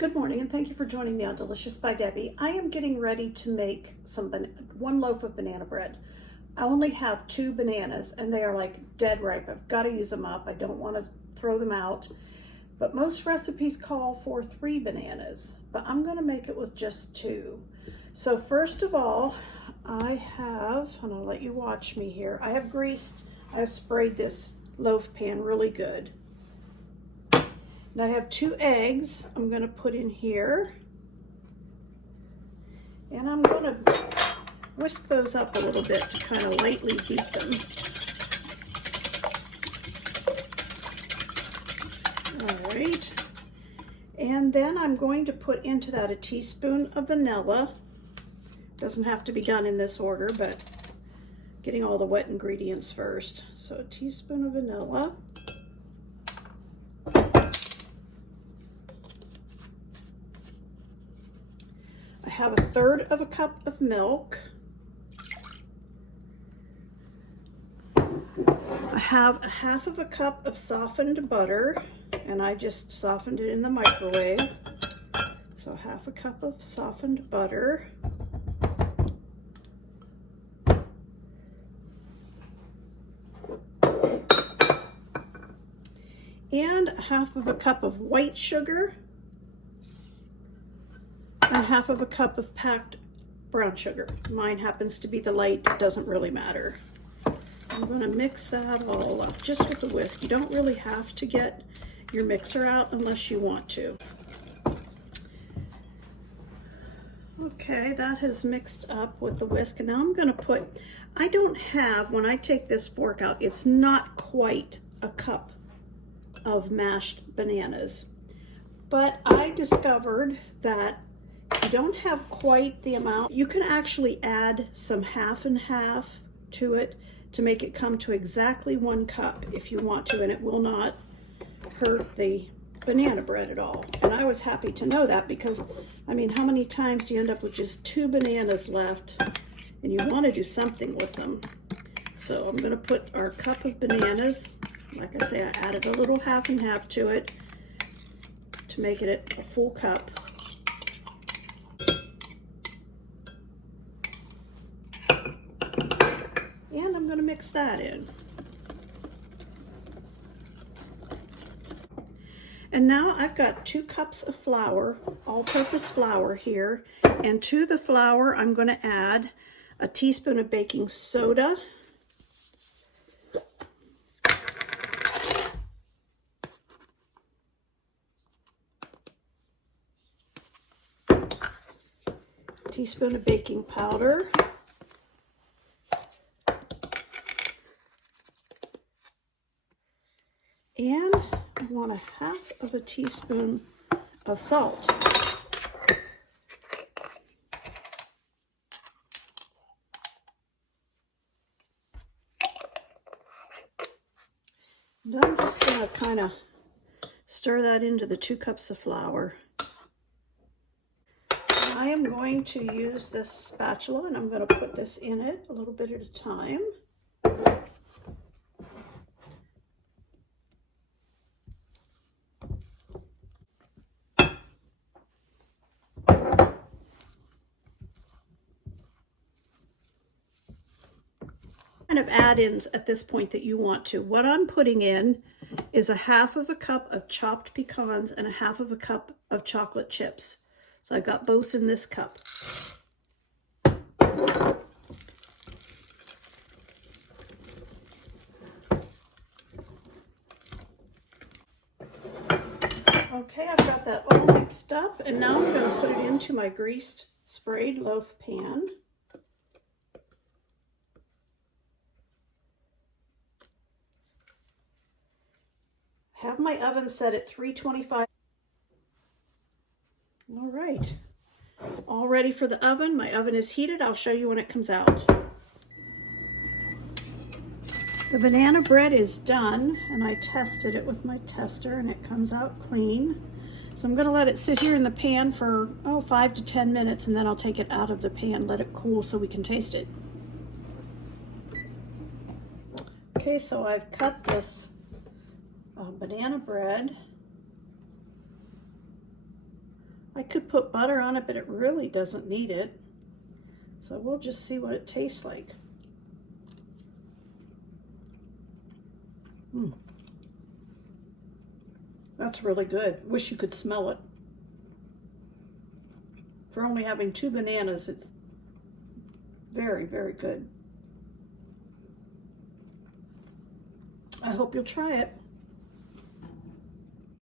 Good morning and thank you for joining me on Delicious by Debbie. I am getting ready to make one loaf of banana bread. I only have 2 bananas and they are like dead ripe. I've got to use them up. I don't want to throw them out. But most recipes call for 3 bananas, but I'm going to make it with just 2. So first of all, and I'll let you watch me here. I have sprayed this loaf pan really good. And I have 2 eggs I'm going to put in here. And I'm going to whisk those up a little bit to kind of lightly beat them. All right. And then I'm going to put into that a teaspoon of vanilla. Doesn't have to be done in this order, but getting all the wet ingredients first. So a teaspoon of vanilla. I have 1/3 of a cup of milk. I have 1/2 of a cup of softened butter, and I just softened it in the microwave. So 1/2 a cup of softened butter. And 1/2 of a cup of white sugar. And 1/2 of a cup of packed brown sugar. Mine happens to be the light, it doesn't really matter. I'm going to mix that all up just with a whisk. You don't really have to get your mixer out unless you want to. Okay, that has mixed up with the whisk, and now I'm going to put, when I take this fork out, it's not quite a cup of mashed bananas. But I discovered that you don't have quite the amount. You can actually add some 1/2 and 1/2 to it to make it come to exactly 1 cup if you want to, and it will not hurt the banana bread at all. And I was happy to know that because, I mean, how many times do you end up with just 2 bananas left and you want to do something with them? So I'm going to put our cup of bananas. Like I say, I added a little 1/2 and 1/2 to it to make it a full cup. And I'm going to mix that in. And now I've got 2 cups of flour, all-purpose flour here. And to the flour, I'm going to add a teaspoon of baking soda. Teaspoon of baking powder. And I want 1/2 of a teaspoon of salt. And I'm just going to kind of stir that into the 2 cups of flour. I am going to use this spatula and I'm going to put this in it a little bit at a time. Kind of add-ins at this point that you want to. What I'm putting in is 1/2 of a cup of chopped pecans and 1/2 of a cup of chocolate chips. So I've got both in this cup. Okay, I've got that all mixed up, and now I'm going to put it into my greased, sprayed loaf pan. Have my oven set at 325. All right, all ready for the oven. My oven is heated. I'll show you when it comes out. The banana bread is done, and I tested it with my tester, and it comes out clean. So I'm going to let it sit here in the pan for 5 to 10 minutes, and then I'll take it out of the pan, let it cool so we can taste it. Okay, so I've cut this banana bread I could put butter on it, but it really doesn't need it. So we'll just see what it tastes like. That's really good. Wish you could smell it. For only having 2 bananas, it's very, very good. I hope you'll try it.